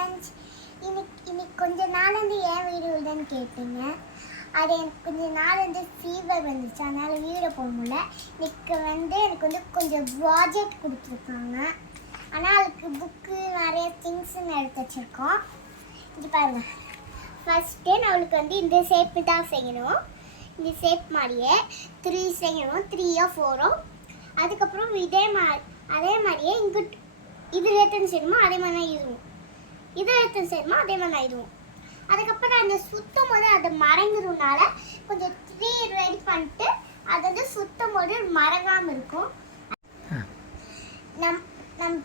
Friends, இன்னைக்கு கொஞ்ச நாள் வந்து ஏன் வீடியோ இல்லைன்னு கேட்டீங்க. அது எனக்கு கொஞ்ச நாள் வந்து ஃபீவர் வந்துச்சு, அதனால் வீடியோ போட முடியல. இன்னைக்கு வந்து எனக்கு வந்து கொஞ்சம் ப்ராஜெக்ட் கொடுத்துருக்காங்க. ஆனால் அதுக்கு புக்கு நிறைய திங்ஸுன்னு எடுத்து வச்சுருக்கோம். இது பாருங்கள். ஃபஸ்ட்டு நம்மளுக்கு வந்து இந்த ஷேப்பு தான் செய்யணும். இந்த ஷேப் மாதிரியே 3 செய்யணும், 3 or 4. அதுக்கப்புறம் அதே மாதிரியே இங்கிட்டு இதில் எத்தனை செய்யணுமோ அதே மாதிரி தான் இதுவும், இதில் எத்தனை செய்யணுமோ அதே மாதிரி தான் இதுவும். அதுக்கப்புறம் அந்த சுத்தம் போது அது மறைங்கிறதுனால கொஞ்சம் 3 ரெடி பண்ணிட்டு அது வந்து சுத்தம் போது மறக்காமல் இருக்கும். நம்ம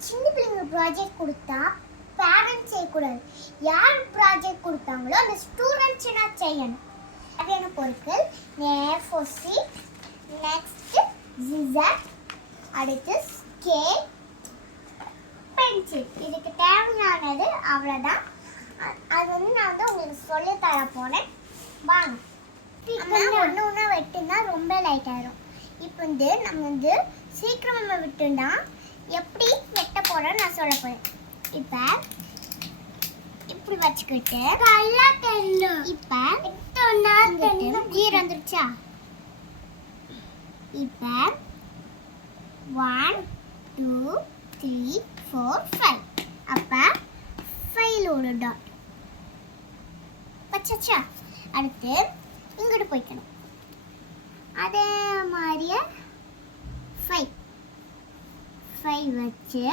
சின்ன பிள்ளைங்க ப்ராஜெக்ட் கொடுத்தா பேரண்ட்ஸ் செய்யக்கூடாது. யார் ப்ராஜெக்ட் கொடுத்தாங்களோ அந்த ஸ்டூடெண்ட்ஸ் தான் செய்யணும். தேவையான பொருட்கள் A4 sheet, நெக்ஸ்ட் zigzag, அடுத்து ஸ்கேல், பென்சில். இதுக்கு தேவையானது அவ்வளோதான். அது வந்து நான் வந்து உங்களுக்கு சொல்லி தர போனேன். வாங்க, ஒன்று ஒன்றா வெட்டுனா ரொம்ப லைட் ஆயிரும். இப்போ வந்து நம்ம வந்து சீக்கிரமாக விட்டுனா எப்படி வெட்ட போகிறோன்னு நான் சொல்ல போகிறேன். இப்போ இப்படி வச்சுக்கிட்டு இப்போ ஜீரோ வந்துருச்சா? இப்போ 1 2 3 4 5. அப்போ 5 ஒரு டாட் வச்சாச்சா? அடுத்து இங்கிட்டு போய்க்கணும். அதே மாதிரியே 5 வச்சு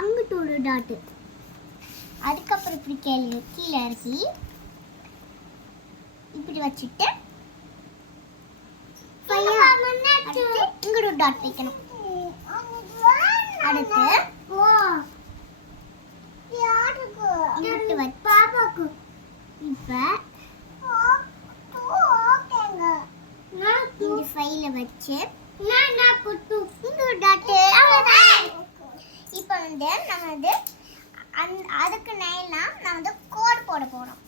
அங்கிட்டு ஒரு டாட்டு. அதுக்கப்புறம் இப்படி கீழே இறக்கி இப்படி வச்சுட்டு இங்கிட்டு ஒரு டாட் வைக்கணும். அடுத்து இங்கிட்டு வச்சு பாப்பாக்கு இப்போ இந்த ஃபைல வச்சு இங்க ஒரு டாட்டு. இப்போ வந்து நம்ம வந்து அதுக்கு நேரலாம் நம்ம வந்து கோட் போட போகிறோம்.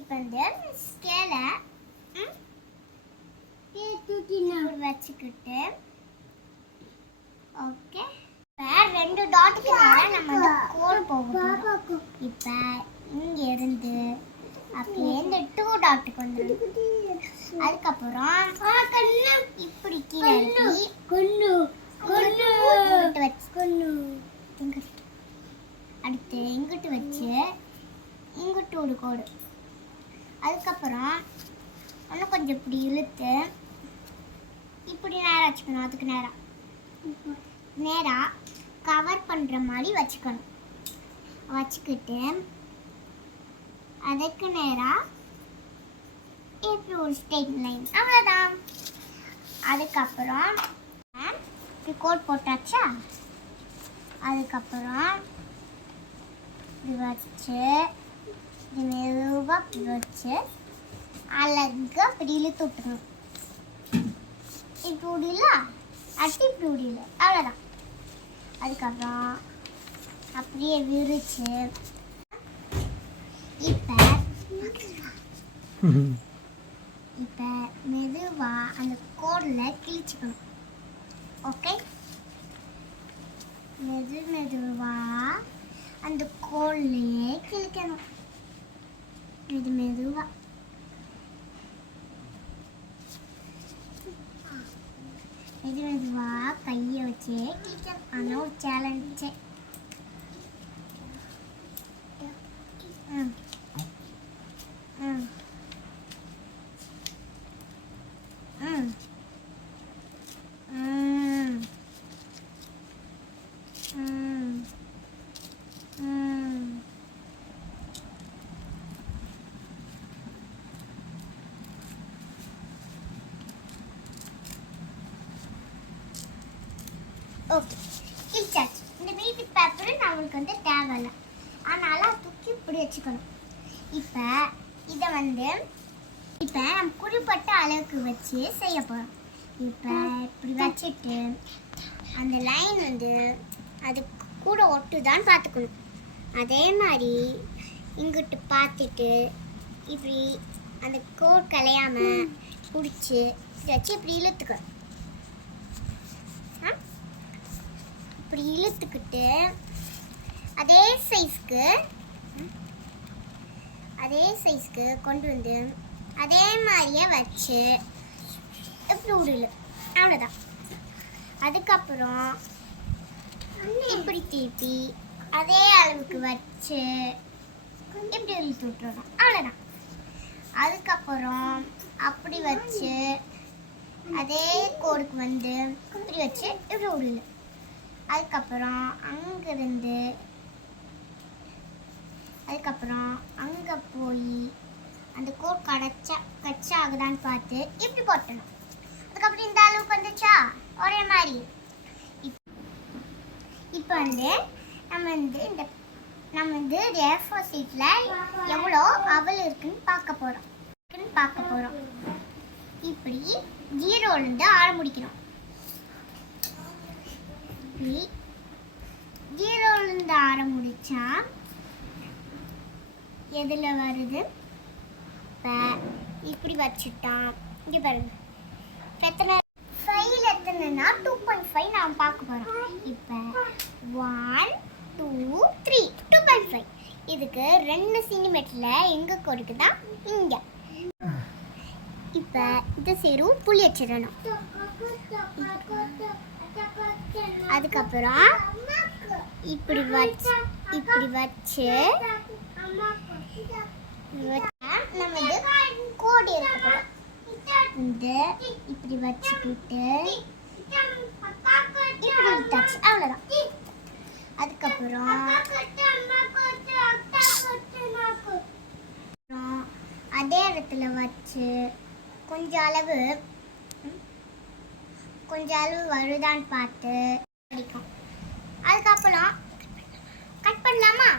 இப்போ வந்து ஸ்கேலை வச்சுக்கிட்டு ஓகே. இப்போ 2 டாட்டுக்கு நேரம் நம்ம வந்து கோட் போகிறோம். இப்போ இங்கே இருந்து அப்படியே இந்த 2 டாட்டுக்கு வந்துடும். அதுக்கப்புறம் இப்படி கீழே அடுத்து இங்கிட்டு வச்சு இங்கிட்டு ஒரு கோடு. அதுக்கப்புறம் இன்னும் கொஞ்சம் இப்படி இழுத்து இப்படி நேராக வச்சுக்கணும். அதுக்கு நேராக கவர் பண்ணுற மாதிரி வச்சுக்கணும். வச்சுக்கிட்டு அதுக்கு நேராக இப்படி ஒரு ஸ்ட்ரெயிட் லைன், அவ்வளோதான். அதுக்கப்புறம் இப்படி கோட் போட்டாச்சா? அதுக்கப்புறம் இப்படி வச்சு இப்படி மெதுவாக இப்படி வச்சு அழகாக இப்படி இழுத்து விட்டுக்கணும். இப்படி விடல, அடுத்து இப்படி விடல, அவ்வளோதான். அதுக்கப்புறம் அப்படியே விரிச்சு இப்போ மெதுவாக அந்த கோடில் கிழிச்சுக்கணும். ஓகே, மெதுவாக அந்த கோல்லையே கிழிக்கணும். மெதுவாக கையை வச்சே கிழிக்கணும். ஆனால் ஒரு சேலஞ்சு. ஓகே, கிழிச்சாச்சு. இந்த மீதி பேப்பர் நம்மளுக்கு வந்து தேவையில்லை, அதனால் தூக்கி இப்படி வச்சுக்கணும். இப்போ இதை வந்து நம்ம குறிப்பிட்ட அளவுக்கு வச்சு செய்ய போகிறோம். இப்போ இப்படி வச்சுட்டு அந்த லைன் வந்து அது கூட ஒட்டுதான்னு பார்த்துக்கணும். அதே மாதிரி இங்கிட்டு பார்த்துட்டு இப்படி அந்த கோட் கலையாமல் பிடிச்சி வச்சு இப்படி இழுத்துக்கணும். இப்படி இழுத்துக்கிட்டு அதே சைஸ்க்கு கொண்டு வந்து அதே மாதிரியே வச்சு இப்படி விடல, அவ்வளோதான். அதுக்கப்புறம் இப்படி திருப்பி அதே அளவுக்கு வச்சு இப்படி இழுத்து விட்டுறணும், அவ்வளோதான். அதுக்கப்புறம் அப்படி வச்சு அதே கோடுக்கு வந்து இப்படி வச்சு இப்படி விடல. அதுக்கப்புறம் அங்கே போய் அந்த கோட் கச்சா ஆகுதான்னு பார்த்து இப்படி போட்டணும். அதுக்கப்புறம் இந்த அளவுக்கு வந்துச்சா ஒரே மாதிரி. இப்போ வந்து நம்ம வந்து A4 சீட்ல எவ்வளோ அவல் இருக்குன்னு பார்க்க போகிறோம். இப்படி 0லேருந்து ஆரம்பிக்கிறோம். 0லேருந்து ஆரம்பிச்சா எதில் வருது? இப்போ இப்படி வச்சுட்டான். இங்கே பாருங்க, எத்தனை ஃபைல் எத்தனைன்னா 2.5 நாம் பார்க்க போகிறோம். இப்போ 1 2 3 2.5. இதுக்கு 2 சென்டிமீட்டரில் எங்கே கொடுக்குதா? இங்கே. இப்போ இந்த சேரும் புளி வச்சிடணும். அதுக்கப்புறம் இப்படி வச்சு நம்ம கோடு இருக்கணும். இந்த இப்படி வச்சுக்கிட்டு இப்படி விட்டாச்சு, அவ்வளோதான். அதுக்கப்புறம் அதே இடத்துல வச்சு கொஞ்சம் அளவு வருதான்னு பார்த்து அடிக்கும். அதுக்கப்புறம் கட் பண்ணலாமா?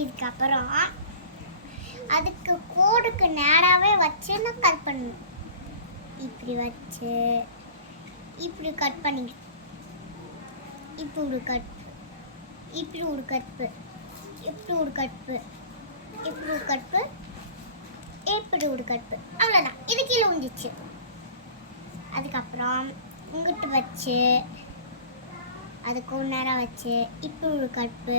இதுக்கப்புறம் அதுக்கு கோடுக்கு நேராகவே வச்சு நான் கட் பண்ணணும். இப்படி வச்சு இப்படி கட் பண்ணிக்க, இப்படி ஒரு கட்பு, அவ்வளோதான். இது கீழே வந்துச்சு. அதுக்கப்புறம் இங்கிட்டு வச்சு அதுக்கு நேரம் வச்சு இப்படி ஒரு கட்பு,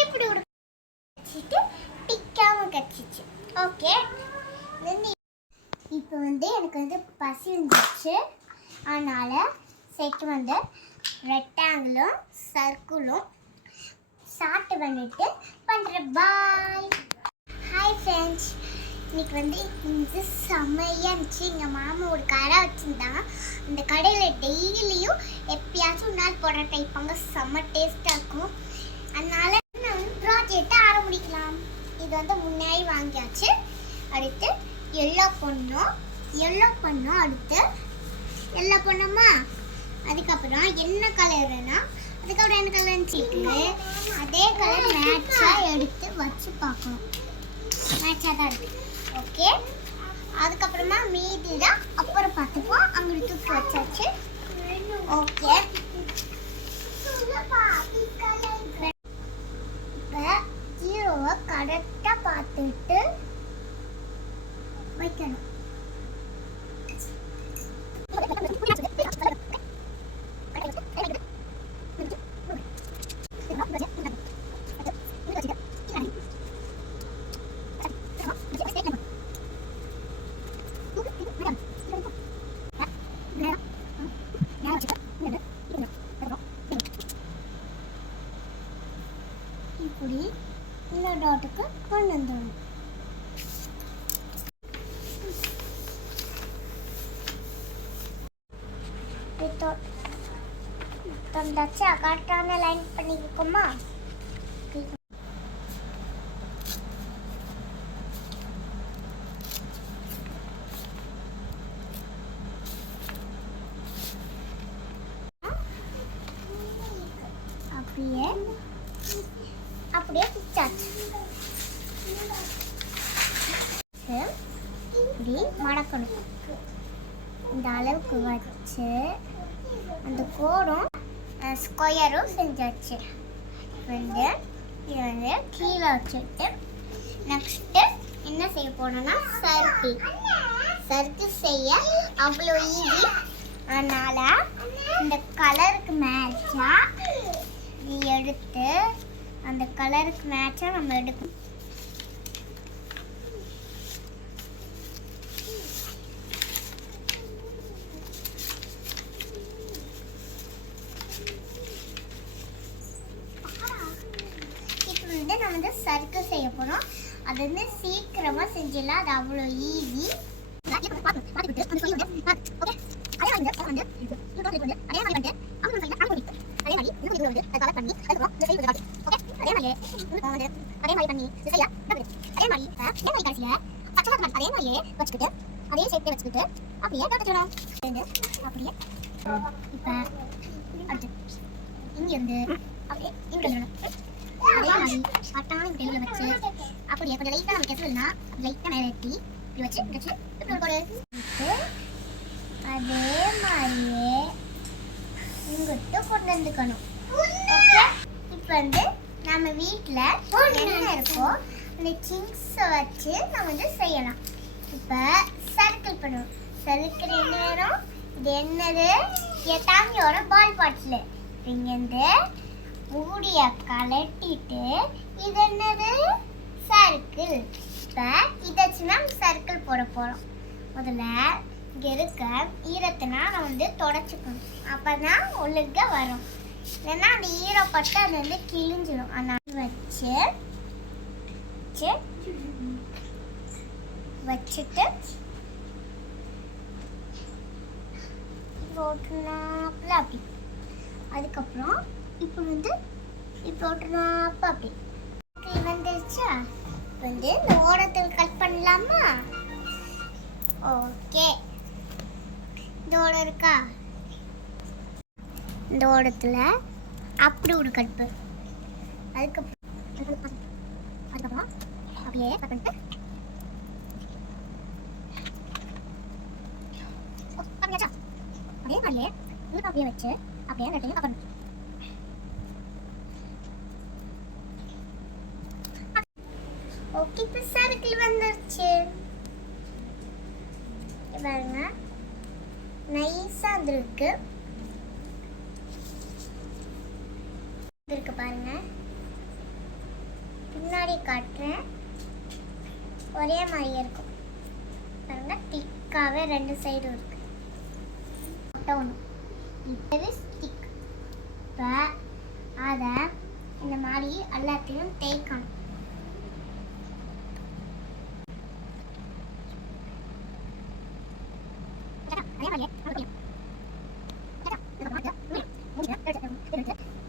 இப்படி ஒரு வச்சுட்டு பிக்காமல் கடிச்சிச்சு. ஓகே, இப்போ வந்து எனக்கு வந்து பசி வந்துச்சு. அதனால் செட்டு வந்து ரெக்டாங்கிளும் சர்க்கிளும் சாப்பிட்டு பண்ணிட்டு பண்ணுறேன். பாய். ஹாய் ஃப்ரெண்ட்ஸ், இன்னைக்கு வந்து இது செம்மையாக இருந்துச்சு. எங்கள் மாமா ஒரு கடை வச்சுருந்தாங்க. அந்த கடையில் டெய்லியும் எப்பயாச்சும் ஒரு நாள் போட டைப்பாங்க. செம்ம டேஸ்ட்டாக இருக்கும். அதனால் நான் வந்து ப்ராஜெக்டை ஆரம்பிக்கலாம். இது வந்து முன்னாடி வாங்கியாச்சு. அடுத்து எல்லோ பண்ணோம். அடுத்து எல்லோ பண்ணோமா? அதுக்கப்புறம் என்ன கலர்னா அதுக்கப்புறம் என்ன கலர் இருந்துச்சு, அதே கலர் மேட்சாக எடுத்து வச்சு பார்க்கணும். மேட்சாக தான் இருக்குது. ஓகே, அதுக்கப்புறமா மீதி தான் அப்புறம் பார்த்துப்போம். அங்கே தூக்கி வச்சாச்சு. ஓகே, இப்போ 0வை கரெக்டாக பார்த்துட்டு வைக்கணும். இப்படி இந்த டாட்டுக்கு கொண்டு வந்துடணும். தொண்டாச்சு கரெக்டான லைன் பண்ணிக்கோமா? அப்படியே பிச்சாச்சு. இப்படி மடக்கணும். இந்த அளவுக்கு வச்சு அந்த கோடும் ஸ்கொயரும் செஞ்சாச்சு. வந்து இது வந்து கீழே வச்சுட்டு நெக்ஸ்ட்டு என்ன செய்ய போனோம்னா சர்க்கிள் செய்ய அவ்வளோ ஈஸி. அதனால இந்த கலருக்கு மேட்சா எடுத்து அந்த கலருக்கு மேட்சா நம்ம எடுக்கணும். நம்ம வந்து சர்க்கிள் செய்ய போறோம். அது வந்து சீக்கிரமா செஞ்சிடலாம். அது அவ்வளோ ஈஸி. இங்கிருந்து அப்படியே அதே மாதிரி பட்டான டெலில வச்சு அப்படியே கொஞ்சம் லைட்டா நம்ம கெசல்னா லைட்டா மேலே ஏற்றி இப்படி வச்சு இப்படி போடு. அதே மாதிரியே இங்கிட்ட கொண்டு வந்துக்கணும். ஓகே, இப்போ வந்து நம்ம வீட்டில் என்ன இருக்கோ அந்த சிங்ஸை வச்சு நம்ம வந்து செய்யலாம். இப்போ சர்க்கிள் பண்ணுவோம். சர்க்கிள் என்ன வரும்? இது என்னது? என் தம்பியோட பால் பாட்டில் இங்கேருந்து மூடிய கலட்டிட்டு இது என்னது? சர்க்கிள். இப்போ இதை வச்சு நம்ம சர்க்கிள் போட போகிறோம். முதல்ல இங்கே இருக்க ஈரத்தினா நம்ம வந்து தொடச்சிக்கணும். அப்போ தான் ஒழுங்க வரும். இல்லைன்னா அந்த ஈரப்பட்டு அது வந்து கிழிஞ்சிடும். அதனால் வச்சுட்டு போட்டுனாப்புல அப்படி. அதுக்கப்புறம் இப்போ வந்து போட்டுனாப்பா அப்படி வந்துருச்சா? வந்து இந்த ஓரத்தில் கட் பண்ணலாமா? ஓகே, இந்த ஓரம் இருக்கா? இந்த ஓரத்தில் அப்படி ஒரு கட் பண்ணு. அதுக்கப்புறம் அப்படியே கட் பண்ணிட்டு அதே மாதிரியே இன்னும் அப்படியே வச்சு அப்படியே அந்த இடத்துல கட் பண்ணணும். ஓகே, இப்போ சர்க்கிள் வந்துருச்சு. பாருங்க, நைஸா இருக்கு பாருங்க. பின்னாடி காட்டுறேன், ஒரே மாதிரி இருக்கும் பாருங்க. திக்காவே ரெண்டு சைடும் இருக்கு. ஒட்டணும். இப்போ ஸ்டிக். இப்போ அதை இந்த மாதிரி எல்லாத்தையும் தேய்க்கணும்.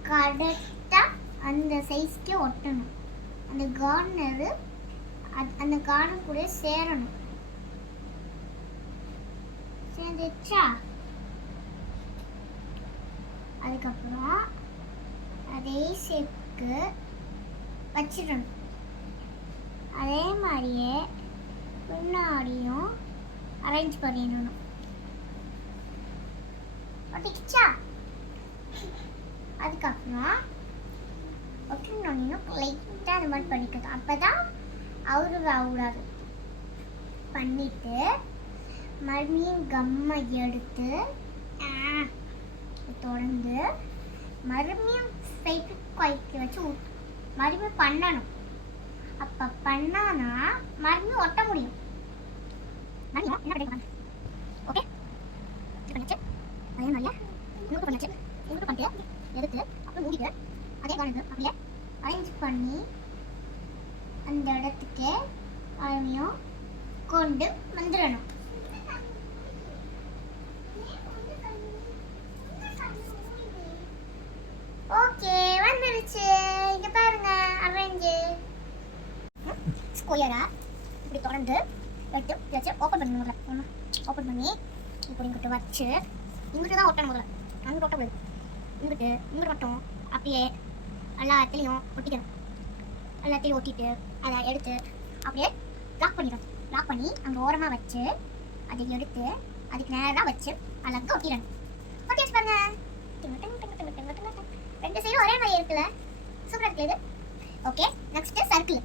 கரெக்டா அந்த சைஸ்க்கு ஒட்டணும். அந்த கார்னர் அந்த கார்னர் கூட சேரணும். சேர்ந்துச்சா? அதுக்கப்புறம் அதே ஷேப்புக்கு வச்சிடணும். அதே மாதிரியே முன்னாடியும் அரேஞ்ச் பண்ணிடணும். ஒட்டிக்கிச்சா? அதுக்கப்புறம் ஒட்டினோடனே லைட்டாக அந்த மாதிரி பண்ணிக்கணும். அப்போ தான் அவுடாது. பண்ணிவிட்டு மறுபடியும் கம்மை எடுத்து தொடர்ந்து மறுபடியும் சைட்டு குறைக்க வச்சு மறுபடியும் பண்ணணும். அப்போ பண்ணானா மறுபடியும் ஒட்ட முடியும். என்ன கிடைக்கும்? ஓகே, பண்ணிச்சு. அதே மாதிரியா இங்கிட்டு பண்ணிச்சு. இங்கிட்டு பண்ணிட்டு எடுத்து அப்புறம் மூடிட்டு அதே காரணம் அப்படியே அரேஞ்ச் பண்ணி அந்த இடத்துக்கு மறுபடியும் கொண்டு வந்துடணும். ஓகே, வந்துருச்சு. இங்க பாருங்க, அரேஞ்சு ஸ்கொயரா இப்படி தொடர்ந்து எடுத்து வச்சு ஓப்பன் பண்ணி முதல்ல ஓப்பன் பண்ணி இப்படி இங்கிட்ட வச்சு இங்கிட்டு தான் ஒட்டணும். முதல்ல அங்கிட்டு ஒட்டக்கூடாது. இங்கிட்டு மட்டும் அப்படியே எல்லா இடத்துலையும் ஒட்டிக்கணும். எல்லாத்தையும் ஒட்டிட்டு அதை எடுத்து அப்படியே லாக் பண்ணிடணும். லாக் பண்ணி அங்கே ஓரமாக வச்சு அதை எடுத்து அதுக்கு நேராக வச்சு அழகாக ஒட்டிடணும். ஒட்டியாச்சு பாருங்க. ரெண்டு சைடும் ஒரே மாதிரி இருக்குல்ல, சூப்பராக இருக்குது இது. ஓகே, நெக்ஸ்ட் சர்க்கிள்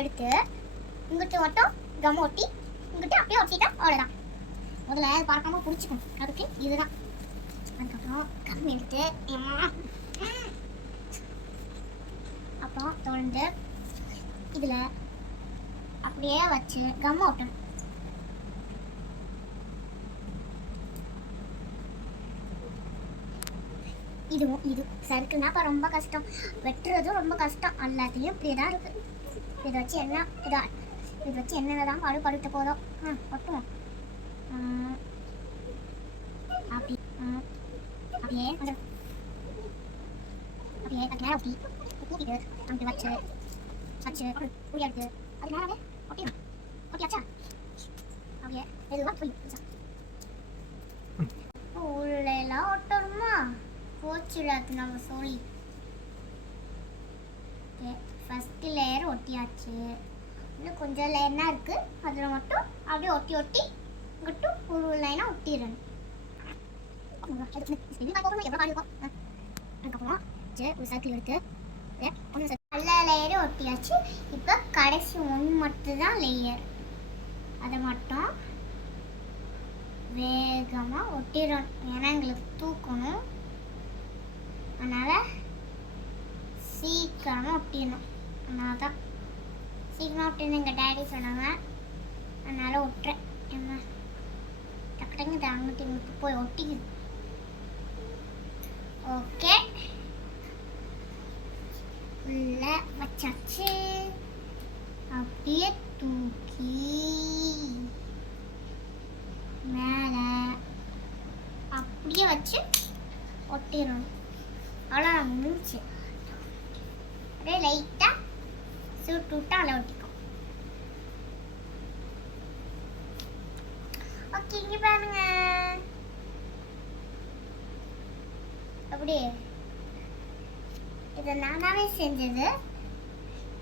எடுத்து இங்கிட்ட மட்டும் கம் ஒட்டி இங்கிட்ட அப்படியே ஒட்டிட்டா அவ்வளோதான். முதல்ல பார்க்காம பிடிச்சிக்கணும், அதுக்கு இதுதான். அதுக்கப்புறம் கம் எடுத்து அப்புறம் தொடர்ந்து இதில் அப்படியே வச்சு கம் ஒட்டணும். இது சறுக்குனாப்பா ரொம்ப கஷ்டம், வெட்டுறதும் ரொம்ப கஷ்டம். எல்லாத்தையும் இப்படியே தான் இருக்குது. இதை வச்சு என்னதான் பாடுபடுத்த போதும். ஒட்டுவோம். அப்படியே அப்படியே கொஞ்சம் நேரம் ஊற்றிட்டு அப்படி வச்சு புரிய எடுத்து அது நேரம் ஒட்டியாச்சா அப்படியே எதுவாக போய் உள்ளெல்லாம் ஒட்டணுமா போச்சுல. அது நம்ம சொல்லி ஃபஸ்ட்டு லேயர் ஒட்டியாச்சு. இன்னும் கொஞ்சம் லேயர்னா இருக்குது, அதில் மட்டும் அப்படியே ஒட்டி மட்டும் ஒரு லைனாக ஒட்டிடணும். அதுக்கப்புறம் ஒரு சர்க்கிள் எடுத்து எல்லா லேயரும் ஒட்டியாச்சு. இப்போ கடைசி ஒன்று மட்டும்தான் லேயர், அதை மட்டும் வேகமாக ஒட்டிடணும். ஏன்னா எங்களுக்கு தூக்கணும், அதனால் சீக்கிரமாக ஒட்டிடணும். அதனால தான் சீக்கிரமாக ஒட்டிடணும் எங்கள் டேடி சொன்னாங்க, அதனால் ஒட்டுறேன். என்ன டக்கு டக்கு அங்கிட்டு இங்கிட்டு போய் ஒட்டிக்குது. ஓகே, உள்ள வச்சாச்சு. அப்படியே தூக்கி மேலே அப்படியே வச்சு ஒட்டிடணும். அவ்வளோ முடிச்சு அப்படியே லைட்டாக சுட்டு விட்டு அதில் ஒட்டிக்கும். ஓகே, இங்கே பாருங்க. அப்படியே இதை நானாவே செஞ்சது.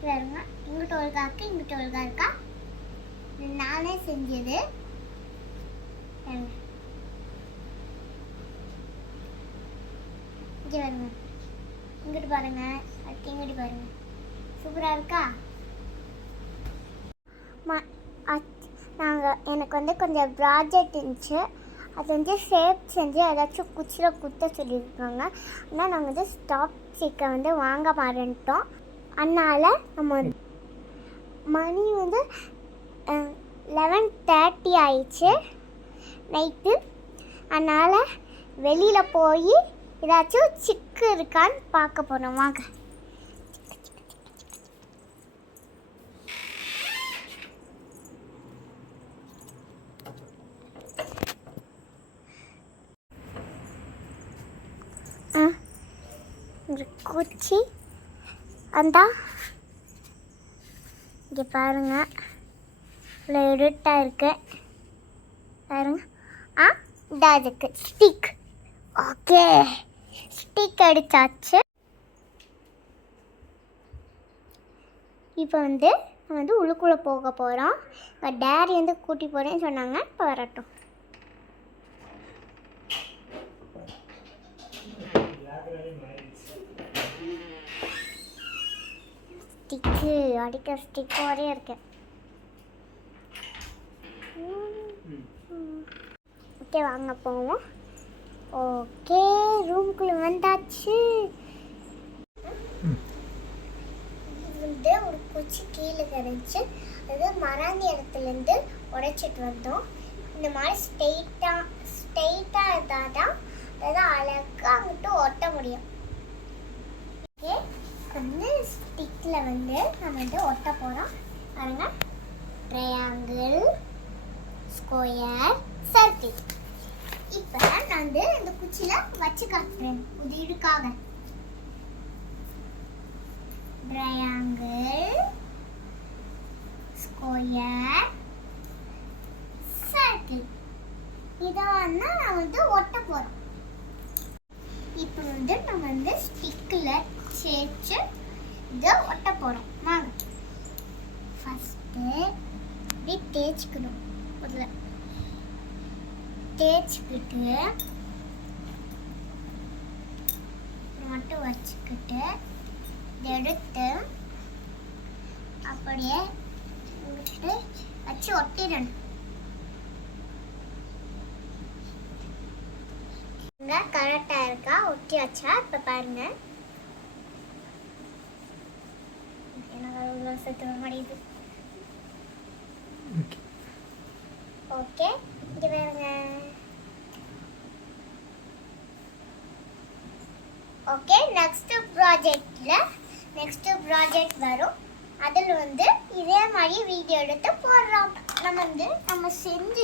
பாருங்க, இங்கிட்ட ஒரு காக்கு இங்கிட்ட ஒரு இருக்கா, இது நானே செஞ்சது. இங்கே பாருங்க, இங்கிட்டு பாருங்க, அதுக்கு இங்கிட்டு பாருங்க, சூப்பராக இருக்கா? எனக்கு வந்து கொஞ்சம் ப்ராஜெக்ட் இருந்துச்சு, அது வந்து ஷேப் செஞ்சு ஏதாச்சும் குச்சியில் குத்த சொல்லியிருக்காங்க. ஆனால் நாங்கள் வந்து ஸ்டாப் ஸ்டிக்கை வந்து வாங்க மாட்டோம். அதனால் நம்ம மணி வந்து 11:30 ஆயிடுச்சு நைட்டு. அதனால் வெளியில் போய் ஏதாச்சும் சிக்கு இருக்கான்னு பார்க்க போகிறோம். வாங்க. குச்சி அந்த இங்கே பாருங்க, இவ்வளோ இருட்டாக இருக்கு பாருங்க. இதாக இருக்கு ஸ்டிக். Okay, stick அடித்தாச்சு. இப்போ வந்து நம்ம வந்து உள்ளுக்குள்ளே போக போகிறோம். இப்போ டேடி வந்து கூட்டி போகிறேன்னு சொன்னாங்க. இப்போ வரட்டும். ஸ்டிக்கு அடிக்கிற ஸ்டிக்கோடே இருக்கேன். ஓகே, வாங்க போவோம். ஓகே, ரூம்குள்ளே வந்தாச்சு. வந்து ஒரு குச்சி கீழே கிடச்சி, அது மராந்தி இடத்துலேருந்து உடைச்சிட்டு வந்தோம். இந்த மாதிரி ஸ்ட்ரெயிட்டாக இருந்தால் தான் அதாவது அழகாக அங்கிட்டு ஒட்ட முடியும். ஓகே, வந்து ஸ்டிக்கில் வந்து நம்ம வந்து ஒட்ட போகிறோம். பாருங்க, ட்ரையாங்கிள், ஸ்கொயர், சர்க்கிள். இப்போ நான் வந்து இந்த குச்சியில் வச்சு காட்டுறேன் உதவிக்காக. Triangle, square, circle. இதை வந்து நான் வந்து ஒட்ட போகிறோம். இப்போ வந்து நம்ம வந்து ஸ்டிக்கில் சேர்த்து இதை ஒட்ட போகிறோம். வாங்க. ஃபஸ்ட்டு இப்படி தேய்ச்சிக்கணும். முதல்ல தேய்ச்சிக்கிட்டு மட்டும் வச்சுக்கிட்டு இதை எடுத்து அப்படியே போட்டு வச்சு ஒட்டிடணும். கரெக்டாக இருக்கா? ஒட்டியாச்சா? இப்போ பாருங்க. எனக்கு சத்து முடியுது. ஓகே, இங்கே பாருங்க. ஓகே, நெக்ஸ்ட் ப்ராஜெக்ட் வரும். அதில் வந்து இதே மாதிரி வீடியோ எடுத்து போடுறோம். நம்ம செஞ்ச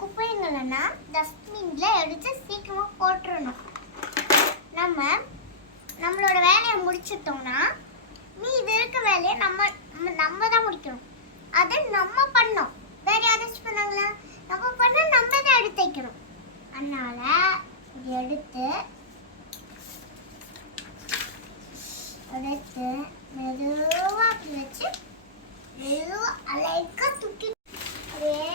குப்பைங்களெல்லாம் டஸ்ட்பினில் எடுத்து சீக்கிரமாக போட்டுடணும். நம்மளோட வேலையை முடிச்சிட்டோம்னா இது இருக்க வேலையை நம்ம தான் முடிக்கணும். அதை நம்ம பண்ணோம், வேற யாராச்சும் பண்ணாங்களா? நம்ம பண்ண நம்ம தான் எடுத்து வைக்கணும். அதனால இது எடுத்து மெதுவாக அப்படி வச்சு மெதுவாக அலைக்கா தூக்கி அப்படியே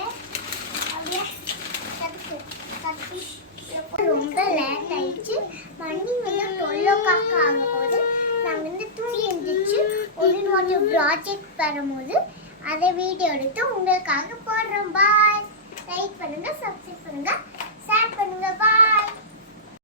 ரொம்ப லேட் ஆயிடுச்சு. மணி வந்து 12 ஆகும் போது நாங்கள் வந்து தூங்கி எழுந்திரிச்சு ஒரு ப்ராஜெக்ட் வரும்போது அதை வீடியோ எடுத்து உங்களுக்காக போடுறோம். பாய். லைக் பண்ணுங்க, சப்ஸ்கிரைப் பண்ணுங்க, ஷேர் பண்ணுங்க. பாய்.